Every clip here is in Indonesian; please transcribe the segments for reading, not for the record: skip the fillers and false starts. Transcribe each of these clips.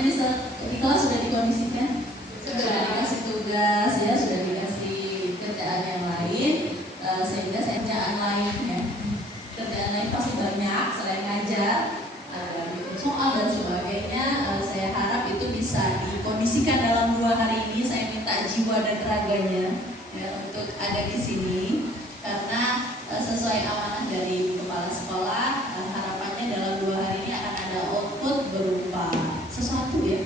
semuanya di kelas sudah dikondisikan, sudah dikasih tugas ya, sudah dikasih kerjaan yang lain, sehingga saya kerjaan lain ya. Kerjaan lain pasti banyak selain ngajar, ada bikin soal dan sebagainya. Saya harap itu bisa dikondisikan dalam 2 hari ini. Saya minta jiwa dan raganya ya, untuk ada di sini, karena sesuai amanah dari kepala sekolah, harapannya dalam 2 hari ini akan ada output berupa sesuatu ya.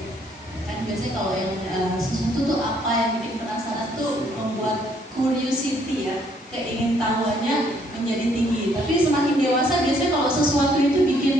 Kan biasanya kalau yang sesuatu tuh apa yang bikin penasaran tuh membuat curiosity ya, keingintahuannya menjadi tinggi. Tapi semakin dewasa biasanya kalau sesuatu itu bikin